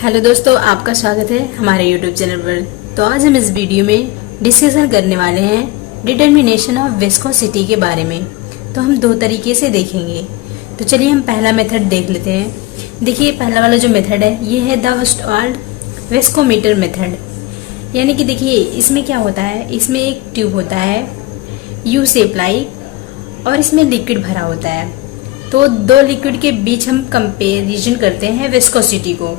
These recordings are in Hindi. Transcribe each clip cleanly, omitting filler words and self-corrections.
हेलो दोस्तों, आपका स्वागत है हमारे यूट्यूब चैनल पर। तो आज हम इस वीडियो में डिस्कशन करने वाले हैं डिटर्मिनेशन ऑफ विस्कोसिटी के बारे में। तो हम दो तरीके से देखेंगे। तो चलिए हम पहला मेथड देख लेते हैं। देखिए पहला वाला जो मेथड है ये है द वुस्टवाल्ड विस्कोमीटर मेथड। यानी कि देखिए इसमें क्या होता है, इसमें एक ट्यूब होता है यू शेप लाइक और इसमें लिक्विड भरा होता है। तो दो लिक्विड के बीच हम कंपेरिजन करते हैं विस्कोसिटी को।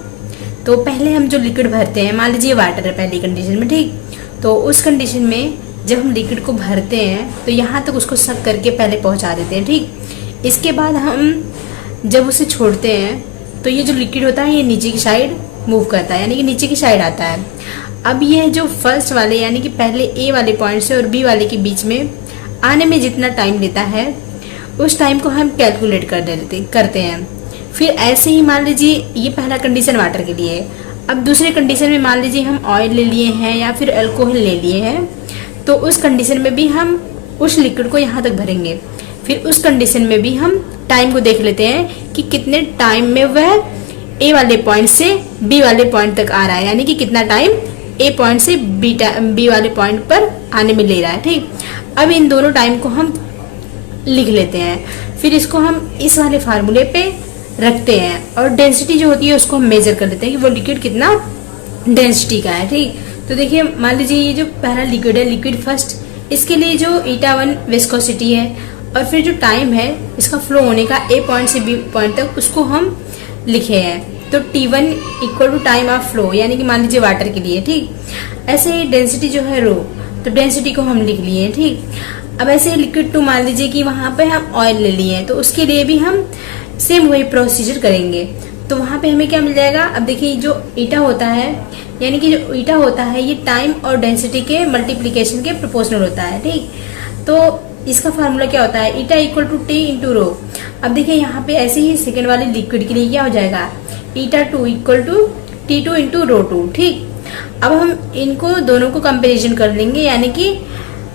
तो पहले हम जो लिक्विड भरते हैं, मान लीजिए वाटर है पहली कंडीशन में, ठीक। तो उस कंडीशन में जब हम लिक्विड को भरते हैं तो यहाँ तक उसको सक करके पहले पहुँचा देते हैं, ठीक। इसके बाद हम जब उसे छोड़ते हैं तो ये जो लिक्विड होता है ये नीचे की साइड मूव करता है, यानी कि नीचे की साइड आता है। अब ये जो फर्स्ट वाले यानी कि पहले ए वाले पॉइंट से और बी वाले के बीच में आने में जितना टाइम लेता है उस टाइम को हम कैलकुलेट करते हैं। फिर ऐसे ही मान लीजिए ये पहला कंडीशन वाटर के लिए है। अब दूसरे कंडीशन में मान लीजिए हम ऑयल ले लिए हैं या फिर अल्कोहल ले लिए हैं, तो उस कंडीशन में भी हम उस लिक्विड को यहाँ तक भरेंगे। फिर उस कंडीशन में भी हम टाइम को देख लेते हैं कि कितने टाइम में वह ए वाले पॉइंट से बी वाले पॉइंट तक आ रहा है, यानी कि कितना टाइम ए पॉइंट से बी वाले पॉइंट पर आने में ले रहा है, ठीक। अब इन दोनों टाइम को हम लिख लेते हैं। फिर इसको हम इस वाले फार्मूले पे रखते हैं और डेंसिटी जो होती है उसको हम मेजर कर लेते हैं कि वो लिक्विड कितना डेंसिटी का है, ठीक। तो देखिए मान लीजिए ये जो पहला लिक्विड है, लिक्विड फर्स्ट, इसके लिए जो η1 विस्कोसिटी है और फिर जो टाइम है इसका फ्लो होने का ए पॉइंट से बी पॉइंट तक उसको हम लिखे हैं। तो T1 equal to time of flow, यानी कि मान लीजिए वाटर के लिए, ठीक। ऐसे ही डेंसिटी जो है रो, तो डेंसिटी को हम लिख लिए हैं, ठीक। अब ऐसे ही लिक्विड 2 मान लीजिए कि वहां पे हम ऑयल ले लिए हैं, तो उसके लिए भी हम सेम वही प्रोसीजर करेंगे। तो वहां पे हमें क्या मिल जाएगा, अब देखिए जो ईटा होता है, यानी कि जो ईटा होता है ये टाइम और डेंसिटी के मल्टीप्लीकेशन के प्रोपोर्शनल होता है, ठीक। तो इसका फार्मूला क्या होता है, eta equal to T into rho. अब देखिए यहाँ पे ऐसे ही सेकेंड वाले लिक्विड के लिए क्या हो जाएगा, η2 equal to T2 into rho 2, ठीक। अब हम इनको दोनों को कंपेरिजन कर लेंगे, यानी कि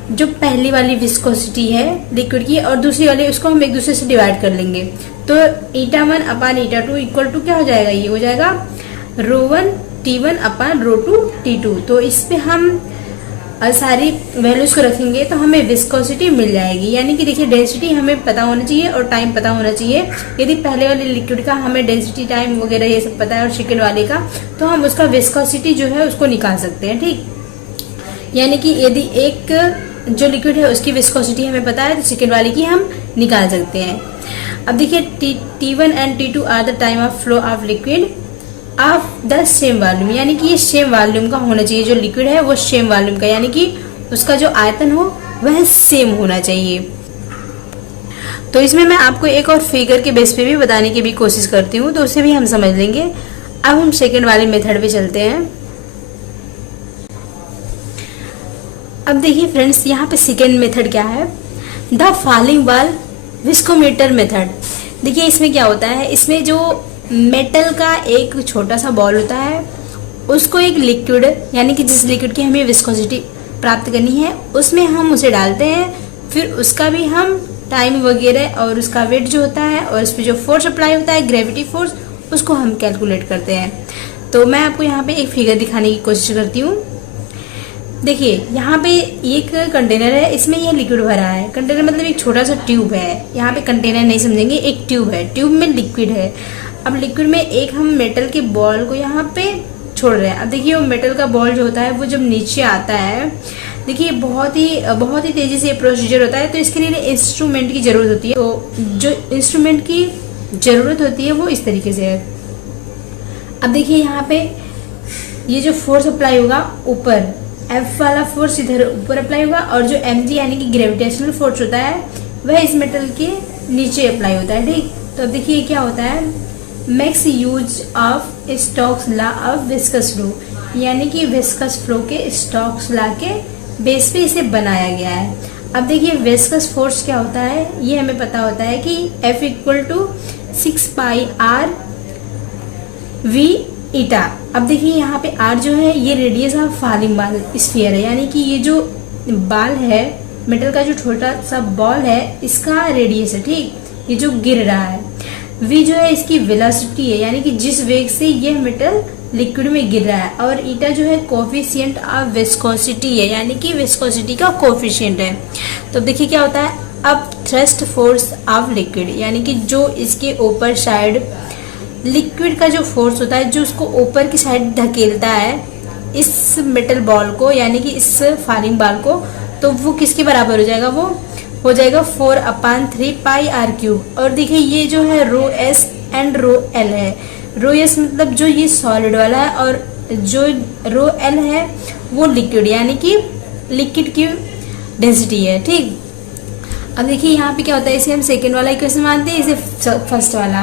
जो पहली वाली विस्कोसिटी है लिक्विड की और दूसरी वाली उसको हम एक दूसरे से डिवाइड कर लेंगे। तो η1 अपान η2 इक्वल टू क्या हो जाएगा, ये हो जाएगा ρ1 T1 अपान ρ2 T2। तो इस पे हम सारी वैल्यूज को रखेंगे तो हमें विस्कोसिटी मिल जाएगी। यानी कि देखिए डेंसिटी हमें पता होना चाहिए और टाइम पता होना चाहिए। यदि पहले वाले लिक्विड का हमें डेंसिटी टाइम वगैरह ये सब पता है और सेकेंड वाले का, तो हम उसका विस्कोसिटी जो है उसको निकाल सकते हैं, ठीक। यानी कि यदि एक जो लिक्विड है उसकी विस्कोसिटी हमें पता है तो सेकेंड वाले की हम निकाल सकते हैं। अब देखिए T1 and T2 are the time of flow of liquid of the same volume, यानी कि ये सेम वॉल्यूम का होना चाहिए। जो लिक्विड है वो सेम वॉल्यूम का, यानी कि उसका जो आयतन हो वह सेम होना चाहिए। तो इसमें मैं आपको एक और फिगर के बेस पे भी बताने की भी कोशिश करती हूँ, तो उसे भी हम समझ लेंगे। अब हम सेकेंड वाले मेथड पे चलते हैं। अब देखिए फ्रेंड्स यहाँ पे सेकेंड मेथड क्या है, the falling ball viscometer method. देखिए इसमें क्या होता है, इसमें जो मेटल का एक छोटा सा बॉल होता है उसको एक लिक्विड, यानी कि जिस लिक्विड की हमें विस्कोसिटी प्राप्त करनी है उसमें हम उसे डालते हैं। फिर उसका भी हम टाइम वगैरह और उसका वेट जो होता है और उस पर जो फोर्स अप्लाई होता है ग्रेविटी फोर्स, उसको हम कैलकुलेट करते हैं। तो मैं आपको यहाँ पे एक फिगर दिखाने की कोशिश करती हूँ। देखिए यहाँ पे एक कंटेनर है, इसमें यह लिक्विड भरा है। कंटेनर मतलब एक छोटा सा ट्यूब है, यहाँ पे कंटेनर नहीं समझेंगे, एक ट्यूब है, ट्यूब में लिक्विड है। अब लिक्विड में एक हम मेटल के बॉल को यहाँ पे छोड़ रहे हैं। अब देखिए वो मेटल का बॉल जो होता है वो जब नीचे आता है, देखिए बहुत ही तेजी से प्रोसीजर होता है। तो इसके लिए इंस्ट्रूमेंट की जरूरत होती है। तो जो इंस्ट्रूमेंट की जरूरत होती है वो इस तरीके से है। अब देखिए यहाँ पे ये जो फोर्स अप्लाई होगा ऊपर, F वाला फोर्स इधर ऊपर अप्लाई होगा और जो mg यानी कि ग्रेविटेशनल फोर्स होता है वह इस मेटल के नीचे अप्लाई होता है, ठीक। तो अब देखिए क्या होता है, makes use of Stokes law of viscous flow, यानी कि विस्कस फ्लो के स्टोक्स लॉ के बेस पे इसे बनाया गया है। अब देखिए विस्कस फोर्स क्या होता है, ये हमें पता होता है कि F equal to 6 pi R V eta. अब देखिए यहाँ पे R जो है ये radius of falling ball sphere है, यानी कि ये जो बॉल है मेटल का जो छोटा सा बॉल है इसका रेडियस है, ठीक, ये जो गिर रहा है। v जो है इसकी वेलोसिटी है, यानी कि जिस वेग से यह मेटल लिक्विड में गिर रहा है, और ईटा जो है कोफिशिएंट ऑफ विस्कोसिटी है, यानी कि विस्कोसिटी का कोफिशिएंट है। तो देखिए क्या होता है, अब थ्रस्ट फोर्स ऑफ लिक्विड, यानी कि जो इसके ऊपर साइड लिक्विड का जो फोर्स होता है, जो उसको ऊपर की साइड धकेलता है इस मेटल बॉल को, यानी कि इस फालिंग बॉल को, तो वो किसके बराबर हो जाएगा, वो हो जाएगा 4/3 पाई आर क्यूब। और देखिए ये जो है rho S and rho L है। रो एस मतलब जो ये सॉलिड वाला है, और जो रो एल है वो लिक्विड, यानी कि लिक्विड की डेंसिटी है। ठीक, अब देखिए यहाँ पे क्या होता है, इसे हम सेकेंड वाला इक्वेशन मानते हैं, इसे फर्स्ट वाला।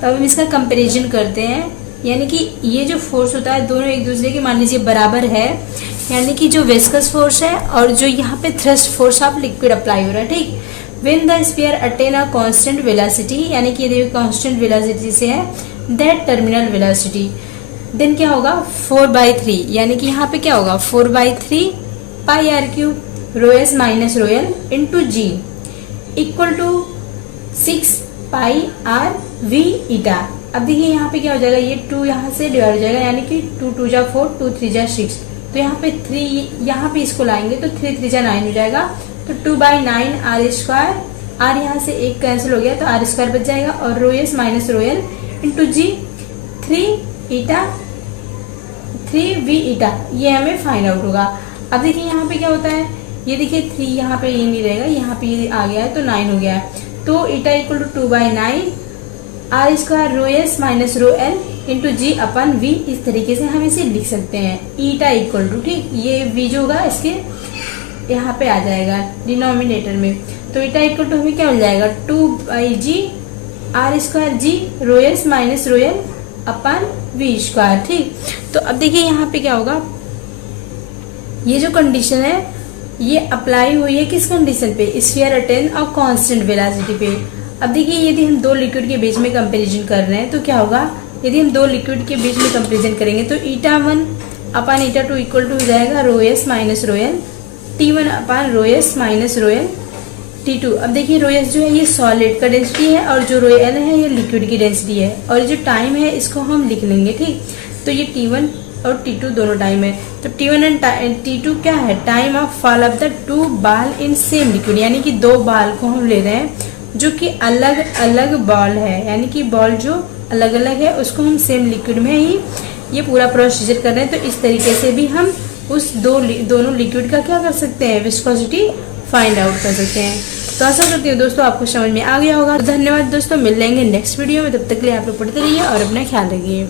तो अब हम इसका कंपैरिजन करते हैं, यानी कि ये जो फोर्स होता है दोनों एक दूसरे के मान लीजिए बराबर है, यानी कि जो विस्कस फोर्स है और जो यहाँ पे thrust force of liquid apply हो रहा है। ठीक, when the sphere attain a constant velocity, यानी कि यदि कांस्टेंट वेलोसिटी से है, दैट टर्मिनल वेलोसिटी, देन क्या होगा 4/3, यानी कि यहाँ पे क्या होगा 4/3 pi R cube rho S minus rho L into G equal to 6 pi R V eta. अब देखिए यहाँ पे क्या हो जाएगा, ये 2 यहाँ से डिवाइड हो जाएगा, यानी कि 2 2 जा 4, 2 3 जा 6, तो यहाँ पे 3 यहाँ पे इसको लाएंगे तो 3 3 जा 9 हो जाएगा, तो 2/9 आर स्क्वायर, आर यहाँ से एक कैंसिल हो गया तो आर स्क्वायर बच जाएगा, और rho S minus rho L into G 3 eta 3 V eta, ये हमें फाइंड आउट होगा। अब देखिए यहाँ पे क्या होता है, ये देखिए 3 यहाँ पे ये नहीं रहेगा, यहाँ पे ये आ गया है तो 9 हो गया है, तो eta equal to 2/9 R square rho S minus rho L into G upon V, इस तरीके से हम इसे लिख सकते हैं। ईटा इक्वल टू, ठीक, ये वी जो होगा इसके यहाँ पे आ जाएगा डिनोमिनेटर में, तो ईटा इक्वल टू हमें क्या मिल जाएगा 2/g R square G rho S minus rho L upon V square. ठीक, तो अब देखिए यहाँ पे क्या होगा, ये जो कंडीशन है ये अप्लाई हुई है किस कंडीशन पे, स्फीयर अटेन और कांस्टेंट वेलोसिटी पे। अब देखिए यदि हम दो लिक्विड के बीच में कंपैरिजन कर रहे हैं तो क्या होगा, यदि हम दो लिक्विड के बीच में कंपैरिजन करेंगे तो ईटा 1 अपान ईटा 2 इक्वल टू हो जाएगा rho S minus rho L T1 upon rho S minus rho L T2। अब देखिए रो एस जो है ये सॉलिड का डेंसिटी है, और जो रो एल है ये लिक्विड की डेंसिटी है, और ये जो टाइम है इसको हम लिख लेंगे। ठीक, तो ये T1 और T2 दोनों टाइम है, तो T1 एंड T2 क्या है, time of fall of the 2 बाल इन सेम लिक्विड, यानी कि 2 बाल को हम ले रहे हैं जो कि अलग अलग बॉल है, यानी कि बॉल जो अलग अलग है उसको हम सेम लिक्विड में ही ये पूरा प्रोसीजर कर रहे हैं। तो इस तरीके से भी हम उस दोनों लिक्विड का क्या कर सकते हैं, विस्कोसिटी फाइंड आउट कर सकते हैं। तो आशा करती हूँ दोस्तों आपको समझ में आ गया होगा। धन्यवाद दोस्तों, मिल लेंगे नेक्स्ट वीडियो में, तब तक के लिए आप लोग पढ़ते रहिए और अपना ख्याल रखिए।